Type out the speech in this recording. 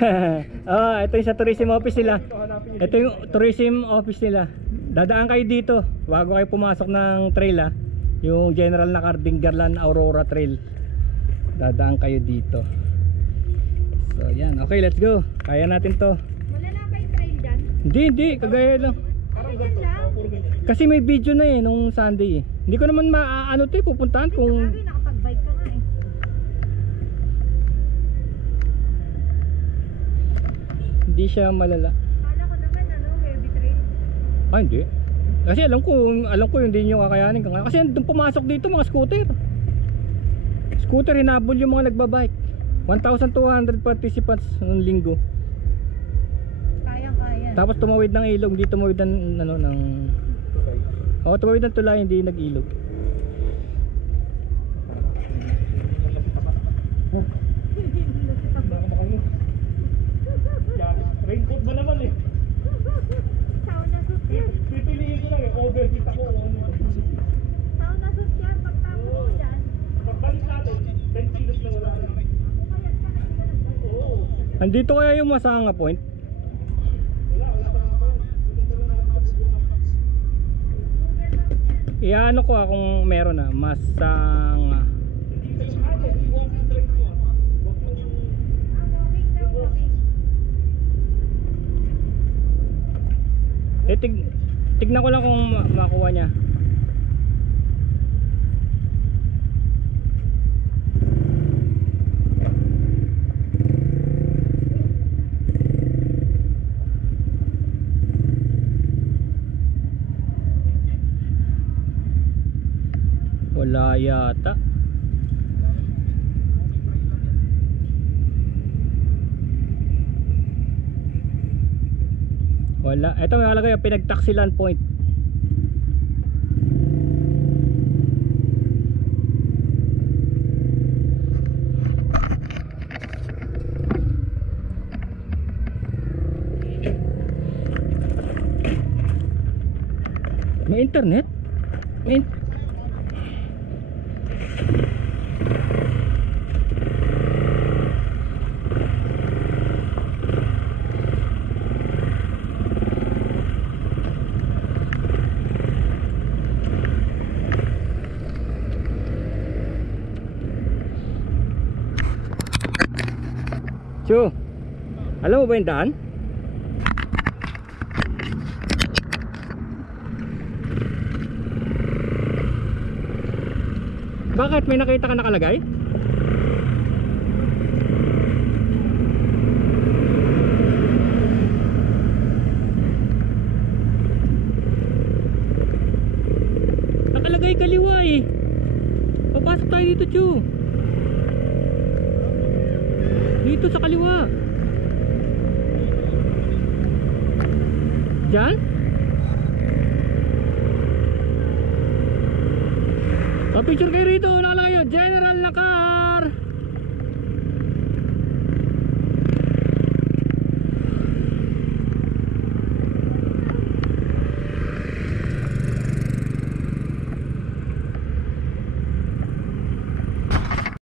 Ito yung sa tourism office nila. Ito yung tourism office nila. Dadaan kayo dito bago kayo pumasok ng trail yung general na Cardingalan Aurora Trail. Dadaan kayo dito. So yan, okay, let's go. Kaya natin to. Wala na ba yung trail dyan? Hindi, kagaya lang. Kasi may video na nung Sunday Hindi ko naman maano to pupuntahan kung nakapag-bike ka nga hindi siya malala. Kala ko naman heavy trail. Hindi. Kasi alam ko hindi nyo kakayanin ka. Kasi doon pumasok dito mga scooter hinabol yung mga nagbabike. 1,200 participants noong linggo. Kaya. Tapos tumawid ng ilog, hindi tumawid ng tumawid ng tulay, hindi nag-ilog. Raincoat ba naman Sauna suit yan. Pipiliin ko lang overheat ako. Sauna suit yan. Pagtapos mo yan. Pagbalik natin, 10 kilos na wala rin. Pumayat ka na sila ng Oo. Andito kaya yung Masanga Point? Wala pa nga. Iano ko kung meron Masanga. Hindi ka lang hindi walking track mo Wag mo walking. Tignan ko lang kung makuha niya. Wala yata. Wala. Ito may nakalagay Pinagtaksilan Point. May internet? Alam mo ba yung daan? Bakit? May nakita ka nakalagay? Nakalagay kaliwa Papasok tayo dito, Chu. Dito sa kaliwa. Diyan? Pa-picture kayo rito.